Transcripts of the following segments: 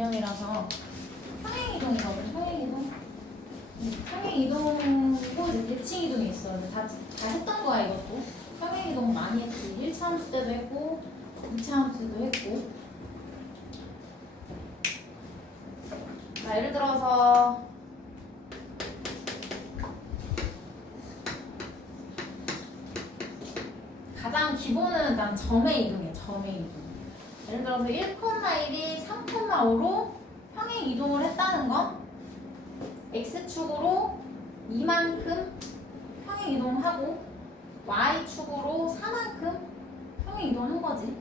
개념이라서 평행이동이거든. 평행이동이고 이제 대칭이동이 있어. 다 했던 거야 이것도. 평행이동 많이 했지. 1차 함수 때도 했고 2차 함수 때도 했고. 자, 예를 들어서 가장 기본은 난 점의 이동이야. 점의 이동. 예를 들어서 1,1이 3,5로 평행 이동을 했다는 건 x축으로 이만큼 평행 이동하고 y축으로 4만큼 평행 이동한 거지.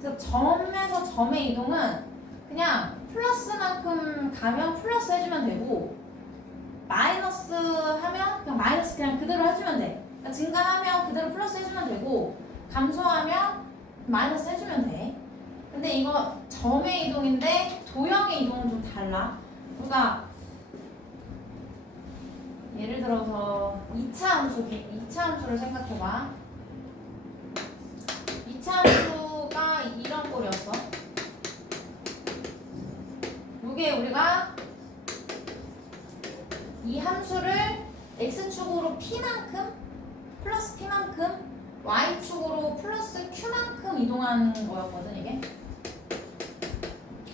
그래서 점에서 점의 이동은 그냥 플러스만큼 가면 플러스 해주면 되고 마이너스 하면 그냥 마이너스 그냥 그대로 해주면 돼. 그러니까 증가하면 그대로 플러스 해주면 되고 감소하면 마이너스 해주면 돼. 근데 이거 점의 이동인데 도형의 이동은 좀 달라. 그러니까 예를 들어서 2차 함수를 생각해봐. 2차 함수가 이런 꼴이었어. 이게 우리가 이 함수를 x축으로 p만큼 플러스 p만큼 y축으로 플러스 q만큼 이동하는 거였거든 이게.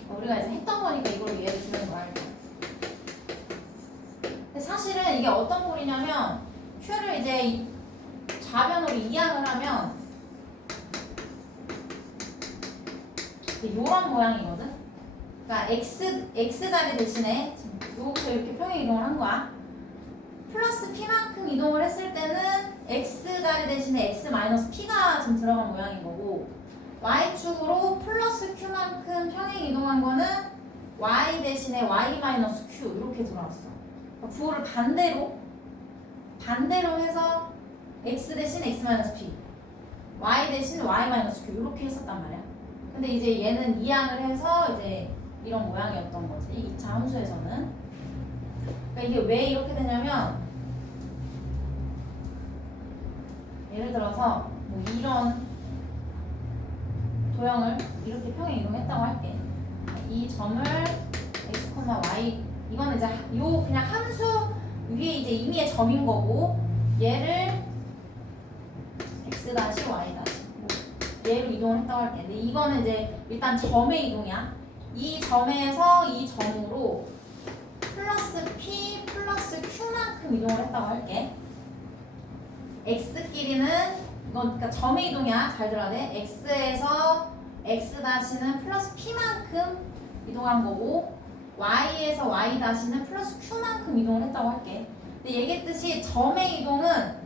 우리가 이제 했던 거니까 이걸로 예를 주는 거야. 근데 사실은 이게 어떤 꼴이냐면 q를 이제 좌변으로 이항을 하면 이런 모양이거든. 그러니까 x 자리 대신에 여기서 이렇게 평행 이동을 한 거야. 플러스 p만큼 이동을 했을 때는 x 자리 대신에 x 마이너스 p가 지금 들어간 모양인 거고, y축으로 플러스 q만큼 평행 이동한 거는 y 대신에 y 마이너스 q 이렇게 들어왔어. 그러니까 부호를 반대로 해서 x 대신 x 마이너스 p, y 대신 y 마이너스 q 이렇게 했었단 말이야. 근데 이제 얘는 이항을 해서 이제 이런 모양이었던 거지 2차 함수에서는. 그러니까 이게 왜 이렇게 되냐면 예를 들어서 뭐 이런 도형을 이렇게 평행 이동했다고 할게. 이 점을 x, y 이거는 이제 요 그냥 함수 위에 이제 임의의 점인 거고 얘를 x 다시 y 다시 얘로 이동을 했다고 할게. 근데 이거는 이제 일단 점의 이동이야. 이 점에서 이 점으로 플러스 p 플러스 q만큼 이동을 했다고 할게. x끼리는 이건 그러니까 점의 이동이야. 잘 들어야 돼. x에서 x 다시는 플러스 p만큼 이동한 거고 y에서 y 다시는 플러스 q만큼 이동을 했다고 할게. 근데 얘기했듯이 점의 이동은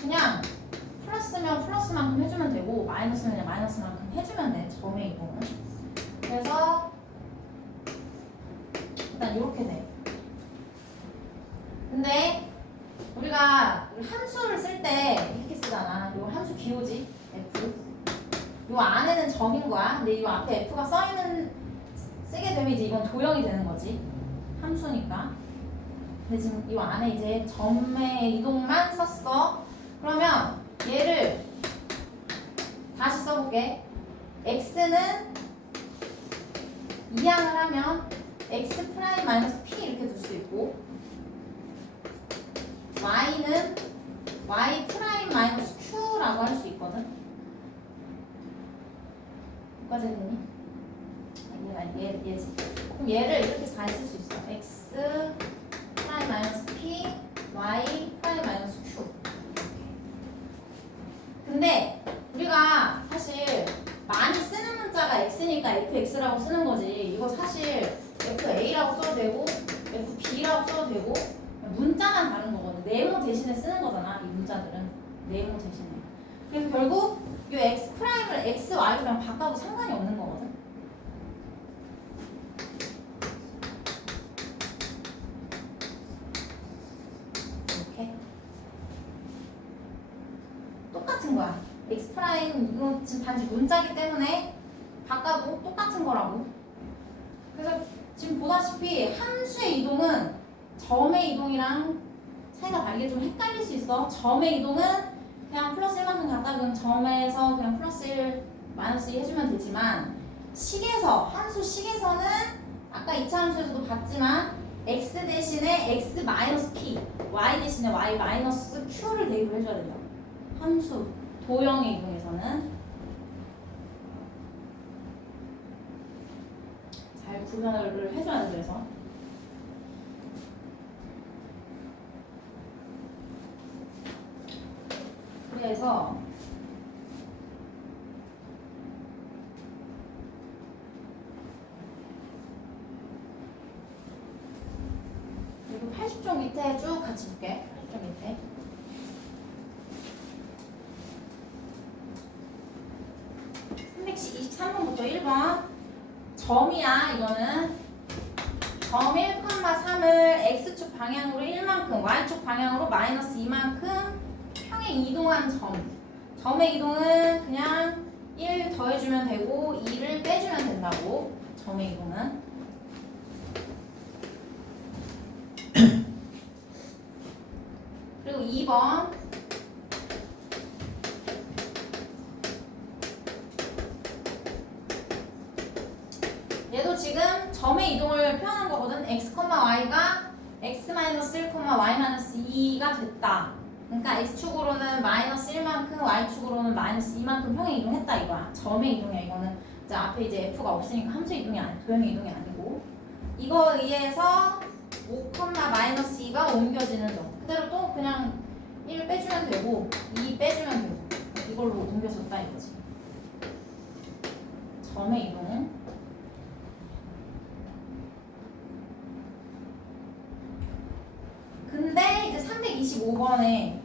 그냥 플러스면 플러스만큼 해주면 되고 마이너스면 그냥 마이너스만큼 해주면 돼. 점의 이동은. 그래서 일단 이렇게 돼. 근데 우리가 함수를 쓸 때 이렇게 쓰잖아. 요 함수 기호지 f. 요 안에는 점인 거야. 근데 이 앞에 f가 쓰게 되면 이제 이건 도형이 되는 거지. 함수니까. 근데 지금 이 안에 이제 점의 이동만 썼어. 그러면 얘를 다시 써볼게. x는 이항을 하면 x 프라임 마이너스 p 이렇게 둘 수 있고 y는 y 프라임 마이너스 q라고 할 수 있거든. 여기까지 되니? 얘지. 그럼 얘를 이렇게 잘 쓸 수 있어. x 프라임 마이너스 p, y 프라임 마이너스 q. 근데 우리가 사실 많이 쓰는 문자가 x니까 fx라고 쓰는 거지. 이거 사실 fa라고 써도 되고 fb라고 써도 되고 문자만 다른 거거든. 네모 대신에 쓰는 거잖아. 이 문자들은 네모 대신에. 그래서 결국 이 x 프라임을 x, y랑 바꿔도 상관이 없는 거거든. 이렇게 똑같은 거야. x 프라임 이거 지금 단지 문자기 때문에 바꿔도 똑같은 거라고. 그래서 지금 보다시피 함수의 이동은 점의 이동이랑 차이가 다르게 좀 헷갈릴 수 있어. 점의 이동은 그냥 플러스 1만큼 갔다 그럼 점에서 그냥 플러스 1 마이너스 2 해주면 되지만 식에서 함수 식에서는 아까 2차 함수에서도 봤지만 x 대신에 x 마이너스 p, y 대신에 y 마이너스 q를 대입을 해줘야 된다. 함수 도형의 이동에서는 잘 구별을 해줘야 돼. 그래서 그리고 80쪽 밑에 쭉 같이 볼게. 80쪽 밑에. (323번부터) 1번 점이야. 이거는 점 1,3을 x축 방향으로 1만큼 y축 방향으로 마이너스 2만큼 평행 이동한 점의 이동은 그냥 1 더해주면 되고 2를 빼주면 된다고. 점의 이동은 그리고 2번 얘도 지금 점의 이동을 표현한 거거든. x, y가 x-1, y-2가 됐다. 그러니까 x축으로는 마이너스 1만큼, y축으로는 마이너스 2만큼 평행 이동했다 이거야. 점의 이동이야. 이거는 이제 앞에 이제 f가 없으니까 함수 이동이 아니, 도형의 이동이 아니고. 이거에 의해서 5, 마이너스 2가 옮겨지는 점. 그대로 또 그냥 1 빼주면 되고 2 빼주면 되고 이걸로 옮겨졌다 이거지. 점의 이동. 근데 이제 325번에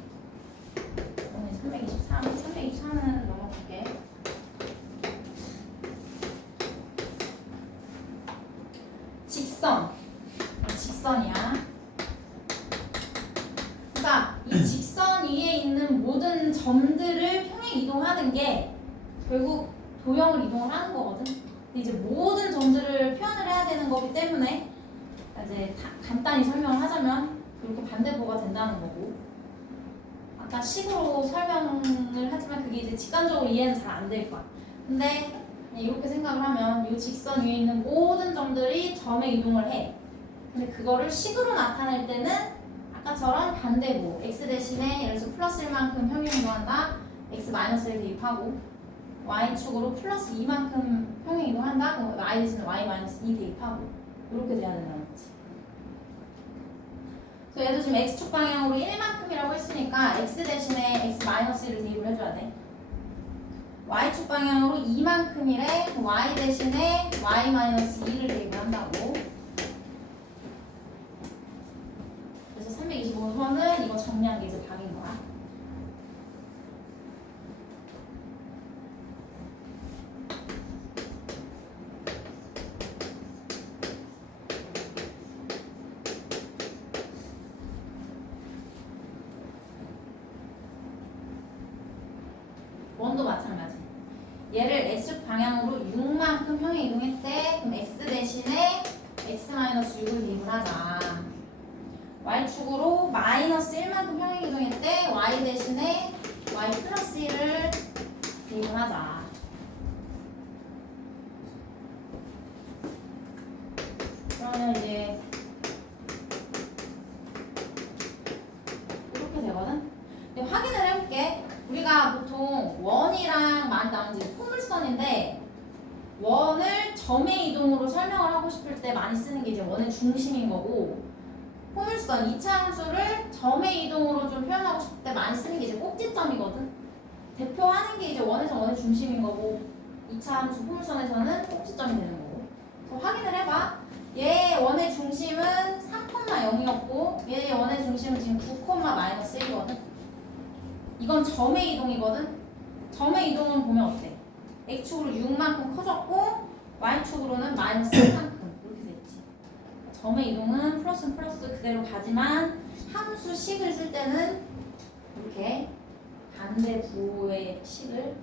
오늘 323은 넘어갈게. 직선이야. 그러니까 이 직선 위에 있는 모든 점들을 평행 이동하는 게 결국 도형을 이동을 하는 거거든. 근데 이제 모든 점들을 표현을 해야 되는 거기 때문에 이제 간단히 설명을 하자면 이렇게 반대보가 된다는 거고. 아까 식으로 설명을 하지만 그게 이제 직관적으로 이해는 잘 안 될 거야. 근데 이렇게 생각을 하면 이 직선 위에 있는 모든 점들이 점에 이동을 해. 근데 그거를 식으로 나타낼 때는 아까처럼 반대보 x 대신에 예를 들어서 플러스 1만큼 평행 이동한다. x 마이너스를 대입하고 y축으로 플러스 2만큼 평행 이동한다. 그럼 y 대신에 y 마이너스 2 대입하고 이렇게 돼야 된다는 거지. 그래서 얘도 지금 x축 방향으로 1만큼이라고 했으니까 x 대신에 x 마이너스 1을 대입을 해줘야 돼. y축 방향으로 2만큼이래. y 대신에 y 마이너스 2를 대입을 한다고. 그래서 325번은 이거 정리한 게 이제 답인 거야. 원도 마찬가지. 얘를 x축 방향으로 6만큼 평행 이동했대. 그럼 x 대신에 x-6을 대입을 하자. y축으로 마이너스 1만큼 평행 이동했대. y 대신에 y 플러스 1을 대입을 하자. 그러면 이제 이렇게 되거든. 근데 확인을 해볼게. 우리가 보통 원이랑 많이 나오는 게 포물선인데 원을 점의 이동으로 설명을 하고 싶을 때 많이 쓰는 게 이제 원의 중심인 거고, 포물선 2차 함수를 점의 이동으로 좀 표현하고 싶을 때 많이 쓰는 게 이제 꼭지점이거든. 대표하는 게 이제 원에서 원의 중심인 거고 2차 함수 포물선에서는 꼭지점이 되는 거고. 그래서 확인을 해봐. 얘의 원의 중심은 3,0이었고 얘의 원의 중심은 지금 9,-1이거든. 이건 점의 이동이거든. 점의 이동은 보면 어때? x축으로 6만큼 커졌고 y축으로는 마이너스 1만큼 이렇게 됐지. 점의 이동은 플러스는 플러스 그대로 가지만 함수식을 쓸 때는 이렇게 반대 부호의 식을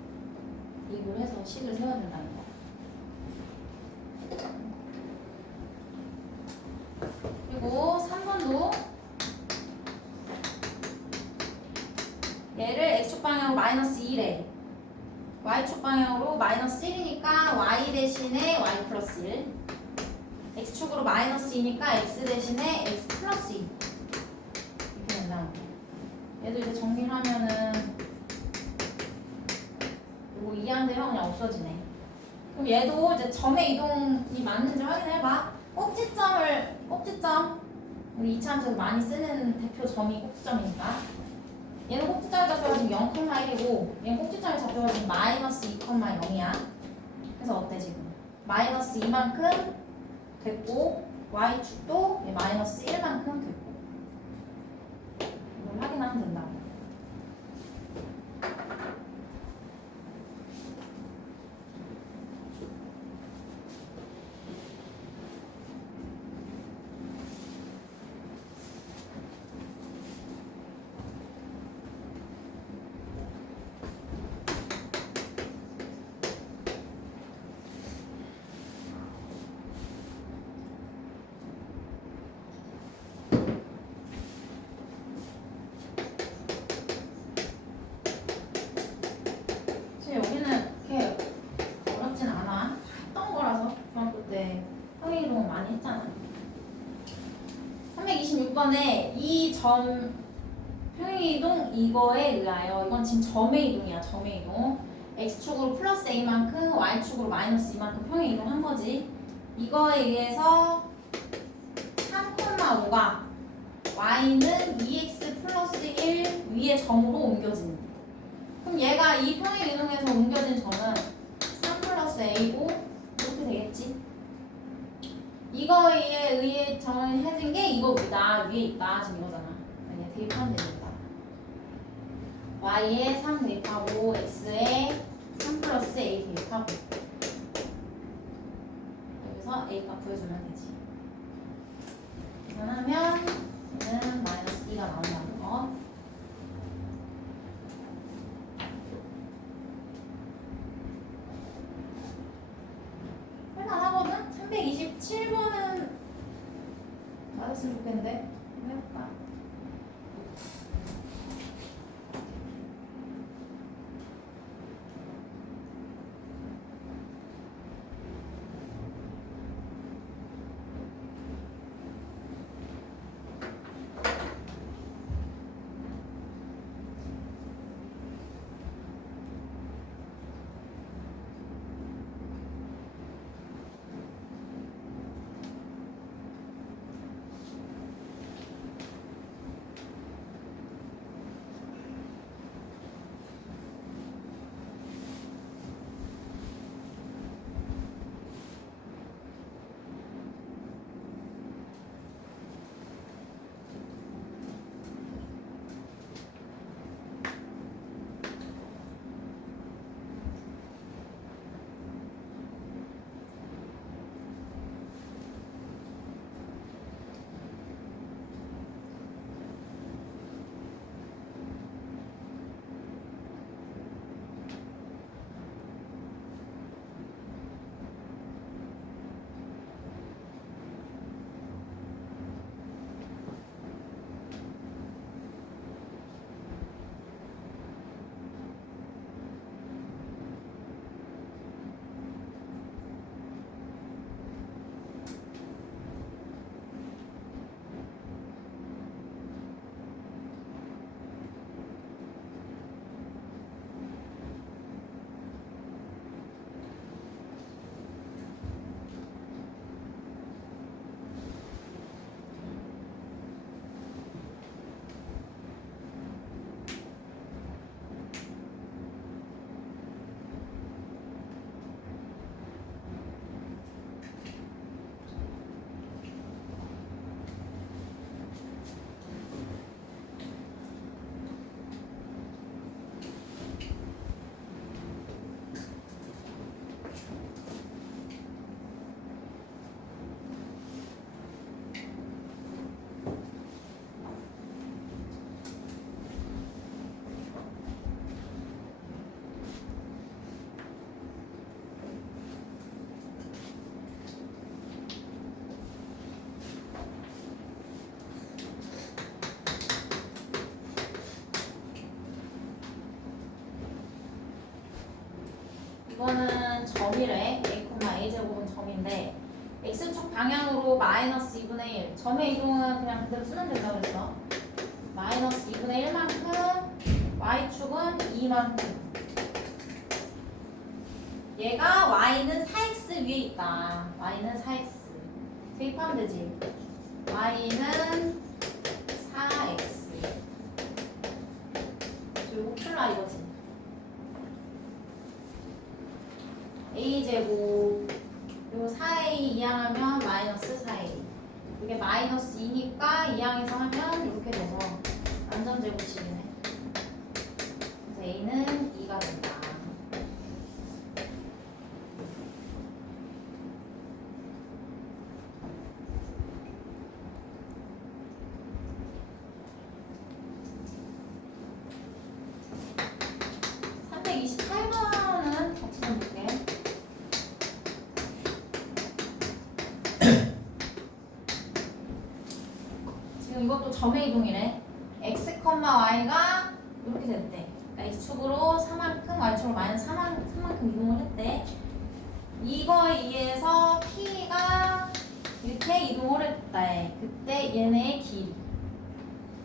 대입을 해서 식을 세워야 된다는 거. 그리고 3번도 얘를 x축 방향으로 마이너스 2래. y축 방향으로 마이너스 1이니까 y 대신에 y 플러스 1. x축으로 마이너스 2니까 x 대신에 x 플러스 2. 이렇게 된다는 거. 얘도 이제 정리를 하면은 요거 이해한 대로 그냥 없어지네. 그럼 얘도 이제 점의 이동이 맞는지 확인해봐. 꼭지점 우리 2차 함수에서 많이 쓰는 대표 점이 꼭지점이니까 얘는 꼭지점이 잡혀가지고 0,1이고 얘는 꼭지점이 잡혀가지고 마이너스 2,0이야. 그래서 어때 지금? 마이너스 2만큼 됐고 y축도 마이너스 1만큼 됐고 이걸 확인하면 된다고. 여기는 그렇게 어렵진 않아. 했던 거라서 중학교 때 평행이동 많이 했잖아. 326번에 이 점 평행이동 이거에 의하여 이건 지금 점의 이동이야. 점의 이동. x축으로 플러스 a만큼 y축으로 마이너스 2만큼 평행이동 한 거지. 이거에 의해서 3,5가 y는 2x 플러스 1 위의 점으로 옮겨진다. 그럼 얘가 이 평행 이동에서 옮겨진 점은 3 플러스 a고 이렇게 되겠지. 이거에 의해 정해진 게 이거 위에 있다 지금 이거잖아. 얘 대입하면 되니까 y에 3 대입하고 x에 3 플러스 a 대입하고 여기서 a 값 구해주면 되지. 계산하면 얘는 마이너스 2가 나온다는 거. 할만하거든? 327번은 맞았으면 좋겠는데 한번 해볼까? 이거는 점이래. a, a 제곱은 점인데 x축 방향으로 마이너스 2분의 1. 점의 이동은 그냥 그대로 쓰면 된다고 그랬어. 마이너스 2분의 1만큼 y축은 2만큼. 얘가 y는 4x 위에 있다. y는 4x. 대입하면 되지. y는 4x. 그리고 플라 이거지. a제곱 그리고 4a 이항하면 마이너스 4a. 이게 마이너스 2니까 이항에서 하면 이렇게 돼서 완전 제곱식이네. 그래서 a는 2가 된다. 이것도 점의 이동이래. x, y가 이렇게 됐대. 그러니까 x축으로 4만큼, y축으로 마이너스 3만큼 이동을 했대. 이거에 의해서 p가 이렇게 이동을 했대. 그때 얘네의 길이.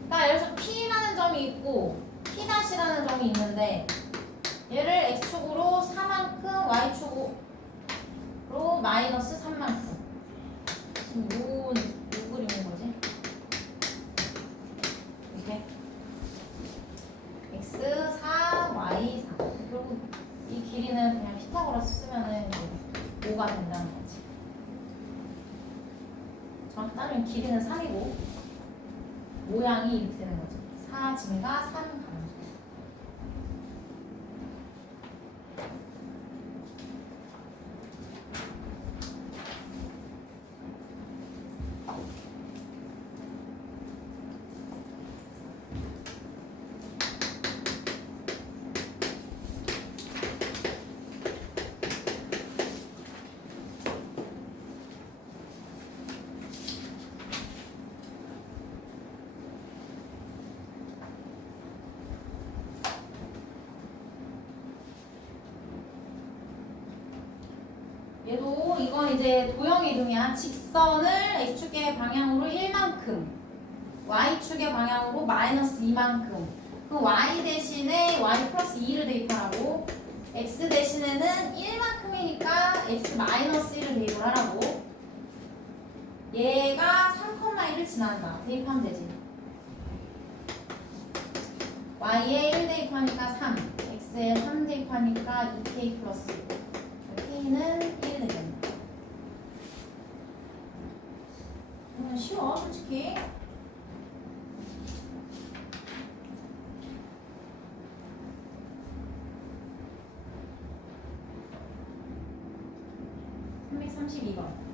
그러니까 여기서 p라는 점이 있고 p-라는 점이 있는데 얘를 x축으로 4만큼, y축으로 마이너스 3만큼. 지금 요 그림인 거지. x 4, y 4. 결국 이 길이는 그냥 피타고라스 쓰면은 5가 된다는 거지. 정확히 따르면 길이는 3이고 모양이 이렇게 되는 거지. 4 증가 3 감소. 얘도 이건 이제 도형 이동이야. 직선을 x축의 방향으로 1만큼, y축의 방향으로 마이너스 2만큼. 그럼 y 대신에 y 플러스 2를 대입하라고. x 대신에는 1만큼이니까 x 마이너스 1을 대입을 하라고. 얘가 3,1을 지난다. 대입하면 되지. y에 1 대입하니까 3, x에 3 대입하니까 2k 플러스 1. K는 1이 되겠네. 쉬워, 솔직히. (332번)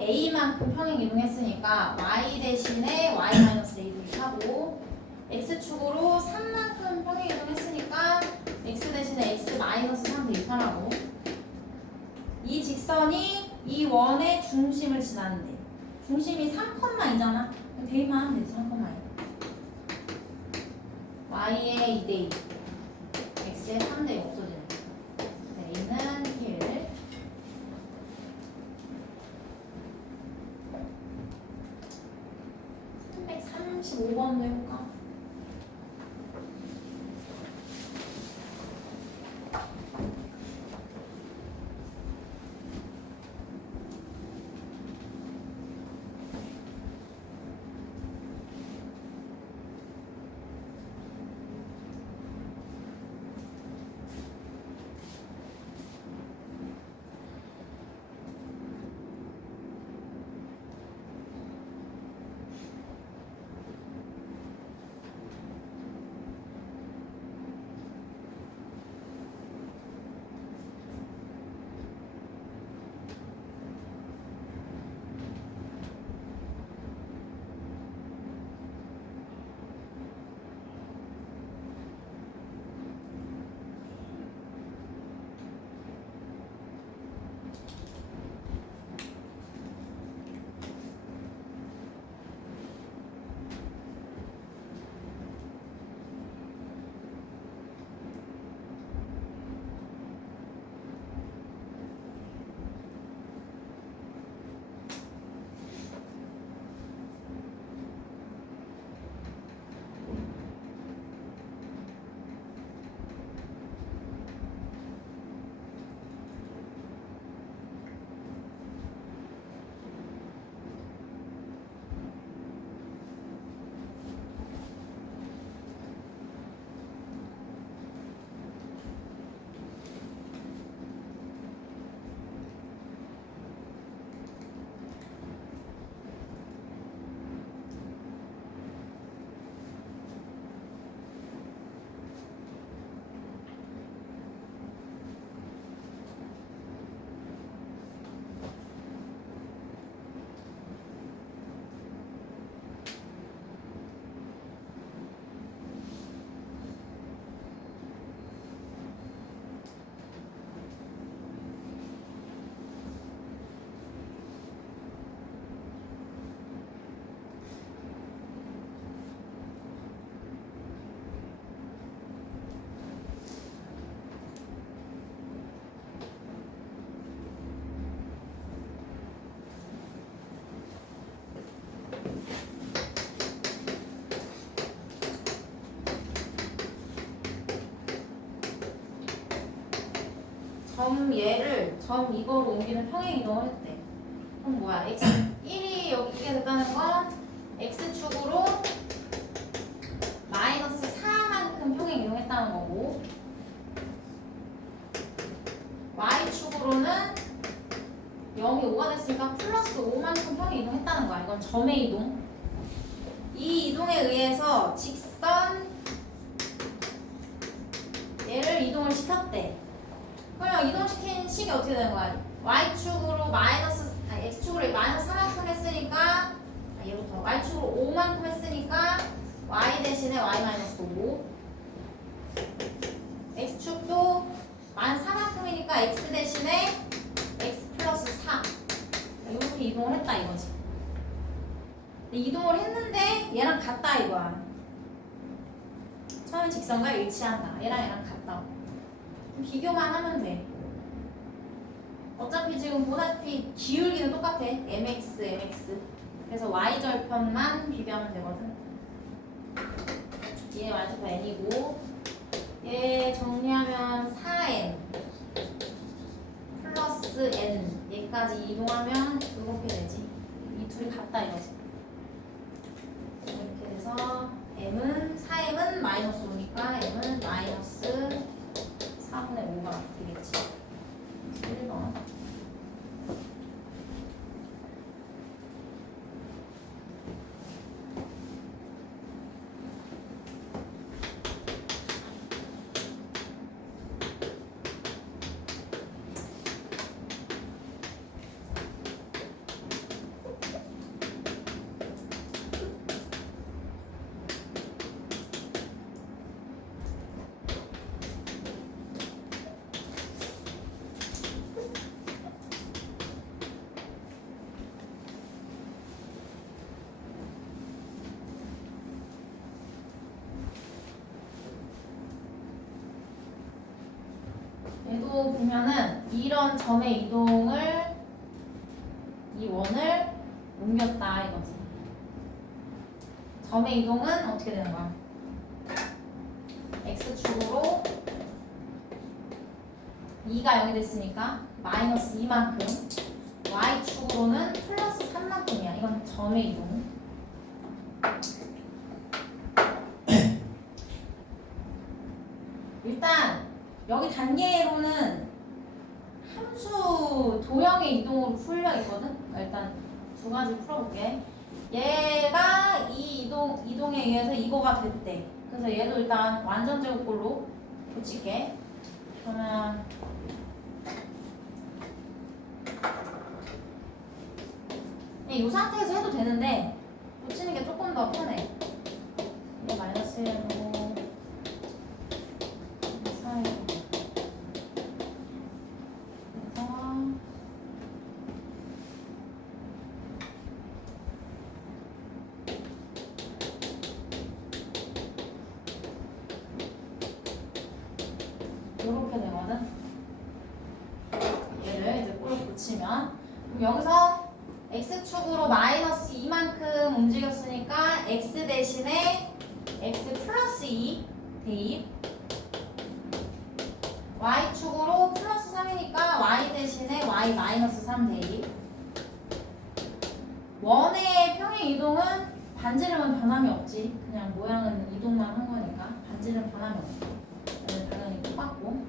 a만큼 평행 이동했으니까 y 대신에 y-a도 하고 x축으로 3만큼 평행 이동했으니까 x 대신에 x-3 대입하라고. 이 직선이 이 원의 중심을 지나는데 중심이 3,2잖아. 대입만 하면 되지. 3,2. y의 2대2 x의 3대2 없어지네. a는 1. 335번도 해볼까? 점 이거로 옮기는 평행 이동을 했대. 그럼 뭐야? x 1이 여기 이게 됐다는 건 x축으로 마이너스 4만큼 평행 이동했다는 거고 y축으로는 0이 5가 됐으니까 플러스 5만큼 평행 이동했다는 거야. 이건 점의 이동. 이 이동에 의해서 직선 얘를 이동을 시켰대. 그러면 이동시킨 식이 어떻게 되는 거야? y축으로 x축으로 마이너스 4만큼 했으니까 얘부터 y축으로 5만큼 했으니까 y 대신에 y-5 x축도 만 4만큼이니까 x 대신에 x 플러스 4 이렇게 이동을 했다 이거지. 이동을 했는데 얘랑 같다 이거야. 처음에 직선과 일치한다. 얘랑 같다. 비교만 하면 돼. 어차피 지금 보다시피 기울기는 똑같아. mx, mx. 그래서 y절편만 비교하면 되거든. 얘 y절편 n이고 얘 정리하면 4n 플러스 n 얘까지 이동하면 이렇게 되지. 이 둘이 같다 이거지. 이렇게 돼서 m은 4m은 마이너스 5니까 m은 마이너스 4분의 5가 되겠지. 1번. 얘도 보면은 이런 점의 이동을 이 원을 옮겼다 이거지. 점의 이동은 어떻게 되는 거야? x축으로 2가 0이 됐으니까 마이너스 2만큼, y축으로는 플러스 3만큼이야. 이건 점의 이동. 일단 여기 단계로는 함수 도형의 이동으로 풀려 있거든. 일단 두 가지 풀어볼게. 얘가 이 이동에 의해서 이거가 됐대. 그래서 얘도 일단 완전 제곱꼴로 붙일게. 그러면 이 상태에서 해도 되는데 붙이는 게 조금 더 편해. 이게 마이너스 1로 4에 이렇게 되거든. 얘를 이제 꼴로 붙이면 여기서 x축으로 마이너스 2만큼 움직였으니까 x 대신에 x 플러스 2 대입, y축으로 플러스 3이니까 y 대신에 y 마이너스 3 대입. 원의 평행 이동은 반지름은 변함이 없지. 그냥 모양은 이동만 한 거니까 반지름 변함이 없어. 얘는 당연히 똑같고.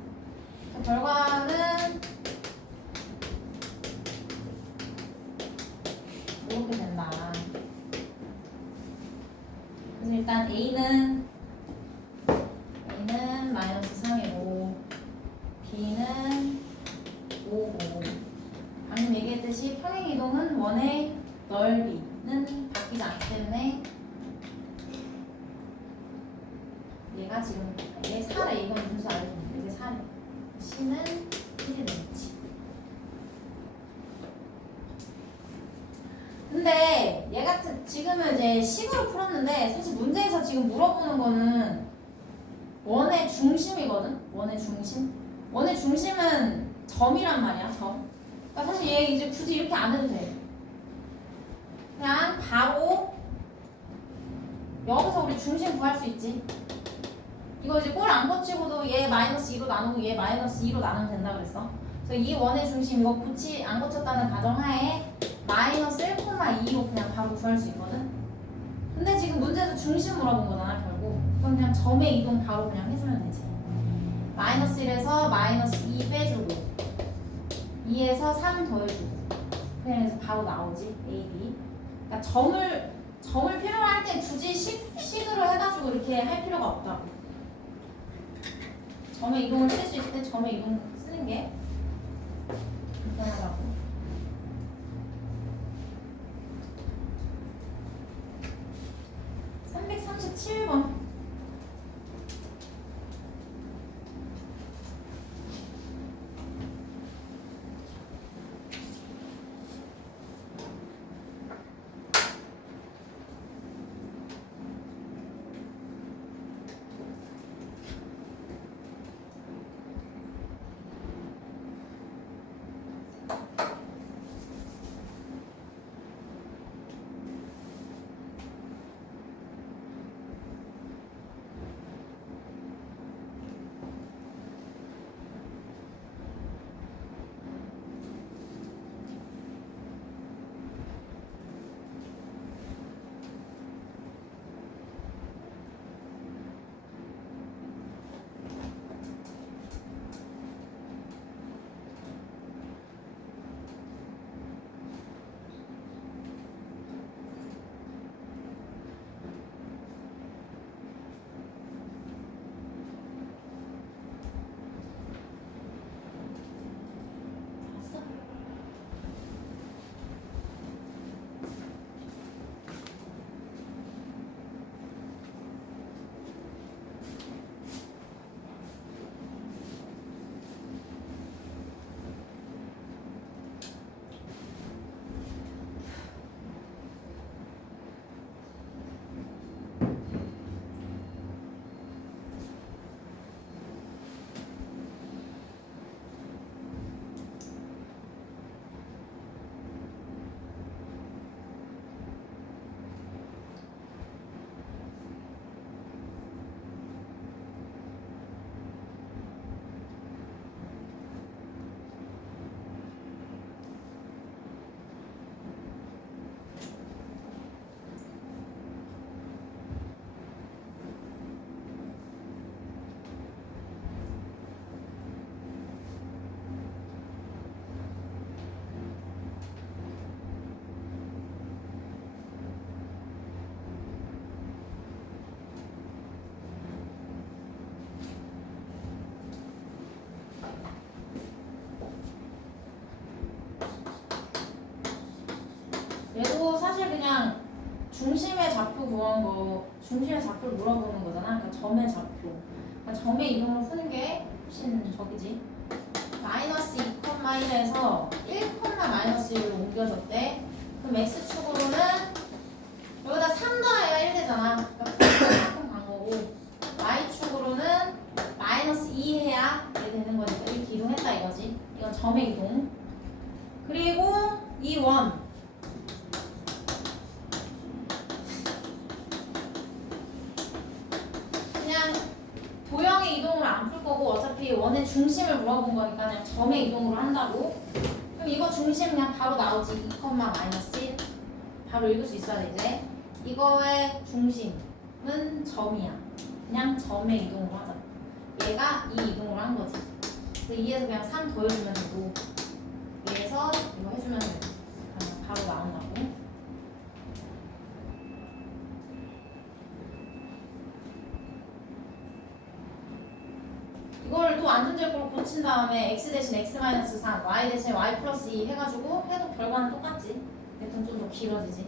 결과는 이렇게 된다. 그래서 일단 A는 마이너스 3이고 B는 5고, 방금 얘기했듯이 평행 이동은 원의 넓이는 바뀌지 않기 때문에 얘가 지금 얘 4래. 이건 분수 알려줬는데 이게 4래. C는 1이 되겠지. 근데 얘 같은 지금은 이제 식으로 풀었는데 사실 문제에서 지금 물어보는 거는 원의 중심이거든. 원의 중심. 원의 중심은 점이란 말이야. 점. 그러니까 사실 얘 이제 굳이 이렇게 안 해도 돼. 그냥 바로 여기서 우리 중심 구할 수 있지. 이거 이제 꼴 안 거치고도 얘 마이너스 2로 나누고 얘 마이너스 2로 나누면 된다 그랬어. 그래서 이 원의 중심 이거 안 거쳤다는 가정하에 마이너스 1,2로 그냥 바로 구할 수 있거든. 근데 지금 문제에서 중심 물어본 거잖아 결국. 그럼 그냥 점의 이동 바로 그냥 해주면 되지. 마이너스 1에서 마이너스 2 빼주고 2에서 3 더해주고 그냥 해서 바로 나오지. A, B. 그러니까 점을 필요로 할 때 굳이 식으로 해가지고 이렇게 할 필요가 없다고. 점의 이동을 쓸 수 있을 때 점의 이동 쓰는 게 불편하다고. 337번. 중심의 좌표 구한 거, 중심의 좌표를 물어보는 거잖아. 그러니까 점의 좌표. 그러니까 점의 이동을 푸는 게 훨씬 저기지. 마이너스 2,1에서 1,-1로 옮겨졌대. 그럼 x축으로는 여기다 3 더해야 1 되잖아. 그러니까 이만큼 간 거고, y축으로는 마이너스 2 해야 이렇게 되는 거니까 이렇게 이동했다 이거지. 이건 점의 이동. 그리고 이 원. 그냥 도형의 이동을 안 풀 거고 어차피 원의 중심을 물어본 거니까 그냥 점의 이동으로 한다고. 그럼 이거 중심 그냥 바로 나오지. 2, 마이너스 1. 바로 읽을 수 있어야 돼 이제. 이거의 중심은 점이야. 그냥 점의 이동으로 하자. 얘가 이 이동으로 한 거지. 그래서 2에서 그냥 3 더해주면 되고, 얘에서 이거 해주면 돼. 그냥 바로 나온다고. 이걸 또 안전제곱으로 고친 다음에 x 대신 x 마이너스 3, y 대신 y 플러스 2 해가지고 해도 결과는 똑같지. 대충 좀 더 길어지지.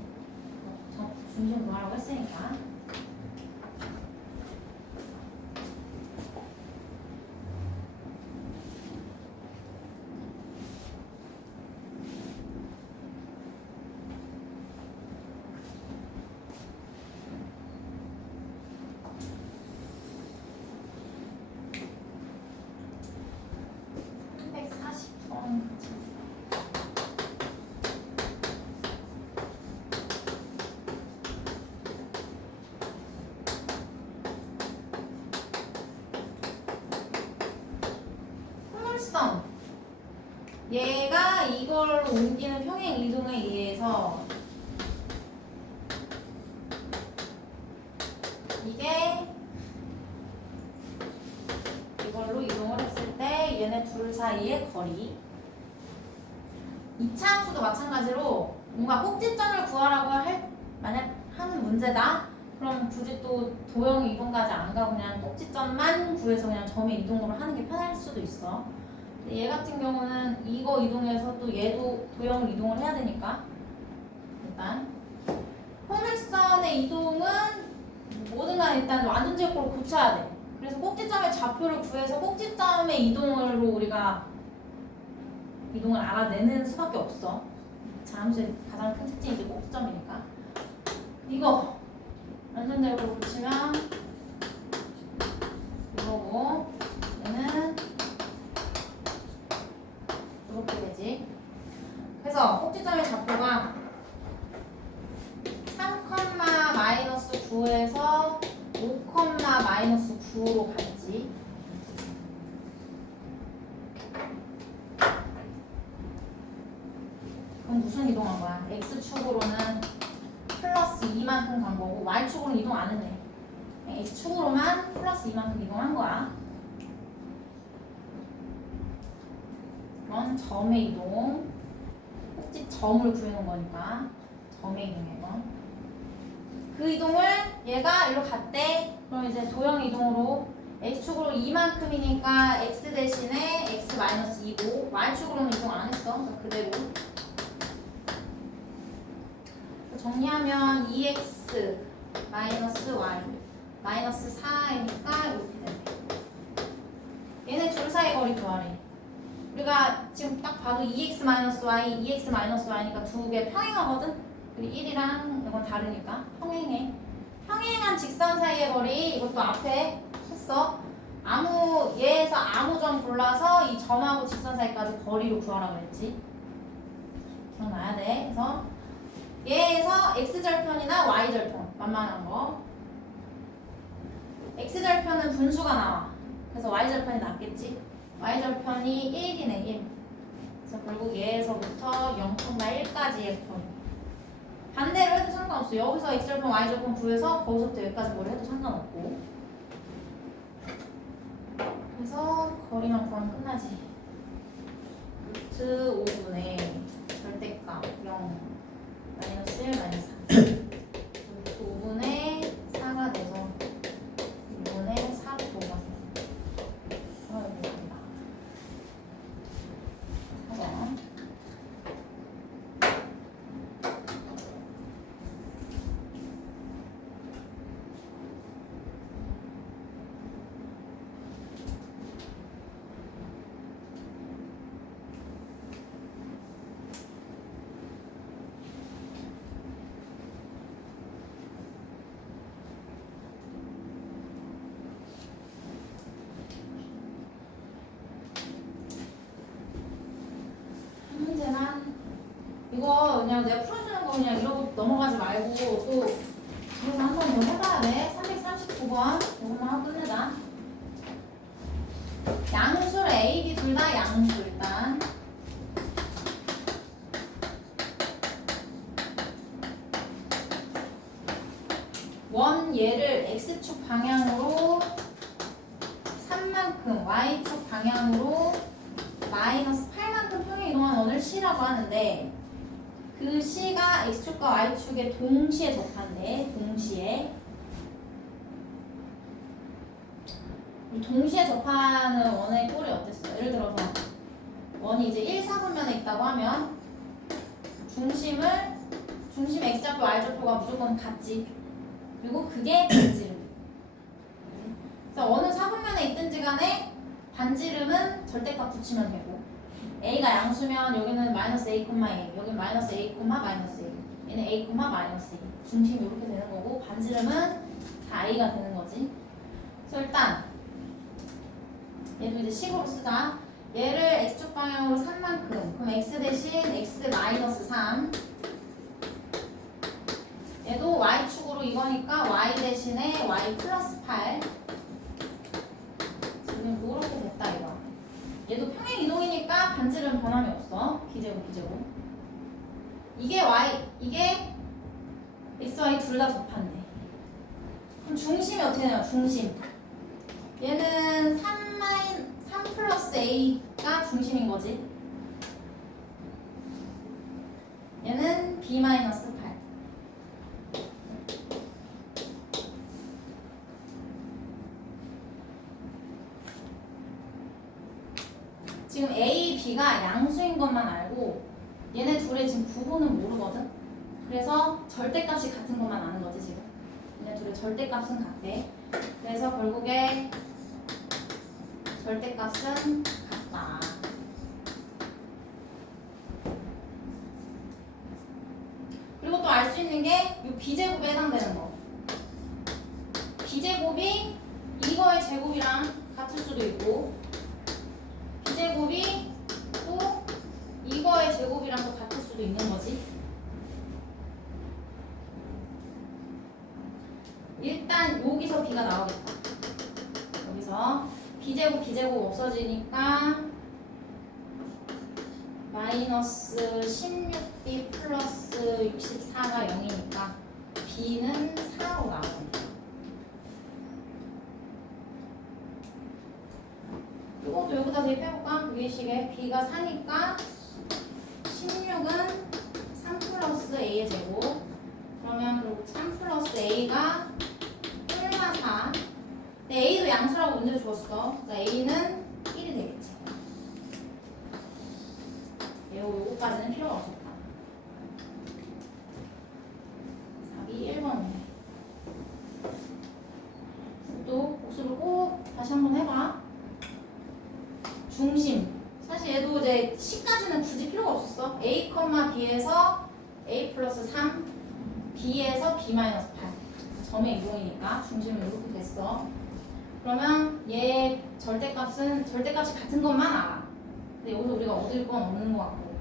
중심 구하라고 했으니까. 얘가 이걸 옮기는 평행 이동에 의해서 이게 이걸로 이동을 했을 때 얘네 둘 사이의 거리. 2차 함수도 마찬가지로 뭔가 꼭지점을 구하라고 만약 하는 문제다. 그럼 굳이 또 도형 이동까지 안 가고 그냥 꼭지점만 구해서 그냥 점의 이동으로 하는 게 편할 수도 있어. 얘 같은 경우는 이거 이동해서 또 얘도 도형 이동을 해야 되니까 일단 포물선의 이동은 뭐든 간에 일단 완전제곱으로 고쳐야 돼. 그래서 꼭지점의 좌표를 구해서 꼭지점의 이동으로 우리가 이동을 알아내는 수밖에 없어. 자함수의 가장 큰 특징이 이제 꼭지점이니까. 이거 완전제곱으로 고치면 이거고 얘는 이렇게 되지. 그래서 꼭지점의 좌표가 3, 마이너스 9에서 5, 마이너스 9로 갔지. 그럼 무슨 이동한 거야? x축으로는 플러스 2만큼 간 거고 y축으로는 이동 안 했네. x축으로만 플러스 2만큼 이동한 거야. 이건 점의 이동. 꼭지점을 구해놓은 거니까 점의 이동이에요. 그 이동을 얘가 일로 갔대. 그럼 이제 도형 이동으로 x축으로 2만큼이니까 x 대신에 x 마이너스 2고 y축으로는 이동 안 했어. 그러니까 그대로 정리하면 2x 마이너스 y 마이너스 4이니까 이렇게 되네. 얘네 둘 사이 거리 구하래. 우리가 지금 딱 봐도 2x 마이너스 y, 2x 마이너스 y니까 두 개 평행하거든? 그리고 1이랑 이건 다르니까 평행해. 평행한 직선 사이의 거리 이것도 앞에 했어. 얘에서 아무 점 골라서 이 점하고 직선 사이까지 거리로 구하라고 했지. 기억나야 돼. 그래서 얘에서 x절편이나 y절편 만만한 거. x절편은 분수가 나와. 그래서 y절편이 낫겠지. y절편이 1이네 1. 그래서 결국 얘에서부터 0,1까지의 거리. 반대로 해도 상관없어. 여기서 x절편 y절편 구해서 거기서부터 여기까지 뭘 해도 상관없고. 그래서 거리만 구하면 끝나지. 루트 5분의 절대값 0 마이너스 1 마이너스 3 루트 5분의 4가 돼서 2분의 4도가 됩니다. 4번. 그러면 내가 풀어주는 거 그냥 이러고 넘어가지 말고 또 그래서 한 번 더 해봐야 돼. 339번 이것만 하고 끝내자. 양수를 A, B 둘 다 양수 일단. 원 얘를 X축 방향으로 3만큼, Y축 방향으로 마이너스 8만큼 평행 이동한 원을 C라고 하는데 그 C가 X축과 Y축에 동시에 접한대. 동시에 접하는 원의 꼴이 어땠어? 예를 들어서 원이 이제 1, 4분면에 있다고 하면 중심 X좌표, Y좌표가 무조건 같지. 그리고 그게 반지름. 그래서 어느 4분면에 있든지 간에 반지름은 절대값 붙이면 되고 A가 양수면 여기는 마이너스 A, A, 여기는 마이너스 A, 마이너스 A, 얘는 A, 마이너스 A. 중심이 이렇게 되는 거고 반지름은 다 A가 되는 거지. 그래서 일단 얘도 이제 식으로 쓰자. 얘를 X축 방향으로 3만큼. 그럼 X 대신 X 마이너스 3. 얘도 Y축으로 이거니까 Y 대신에 Y 플러스 8. 지금 이렇게 됐다 이거. 얘도 평행 이동이니까 반지름 변함이 없어. B제곱. 이게 X, Y 둘 다 접한대. 그럼 중심이 어떻게 되냐? 중심. 얘는 3 플러스 A가 중심인 거지. 얘는 B 마이너스 8. 지금 A, B가 양수인 것만 알고 얘네 둘의 지금 구분은 모르거든. 그래서 절대값이 같은 것만 아는 거지 지금. 얘네 둘의 절대값은 같대. 그래서 결국에 절대값은 같다. 그리고 또 알 수 있는 게 이 B제곱에 해당되는 거. B제곱이 이거의 제곱이랑 같을 수도 있고 B제곱이 또 이거의 제곱이랑 또 같을 수도 있는 거지. 일단 여기서 B가 나오겠다. 여기서 B제곱 없어지니까 마이너스 16B 플러스 64가 0이니까 B는 4로 나옵니다. 이것도 여기다 대입해볼까? 위식에 B가 4니까 16은 3 플러스 A의 제곱. 그러면 그리고 3 플러스 A가 1마 4. 근데 A도 양수라고 문제 줬어. 그러니까 A는 1이 되겠지. 요거까지는 필요가 없었다. 답이 1번이네. 또 복습을 꼭 다시 한번 해봐. 중심. 사실 얘도 이제 C까지는 굳이 필요가 없었어. A, B에서 A 플러스 3, B에서 B 마이너스 8. 점의 이동이니까 중심은 이렇게 됐어. 그러면 얘 절대값이 같은 것만 알아. 근데 여기서 우리가 얻을 건 없는 것 같고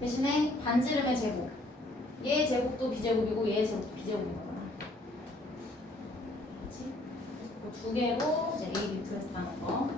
대신에 반지름의 제곱. 얘 제곱도 B제곱이고 얘 제곱도 B제곱인 거잖아. 그렇지? 그래서 그 두 개로 이제 A, B 플러스 하는 거.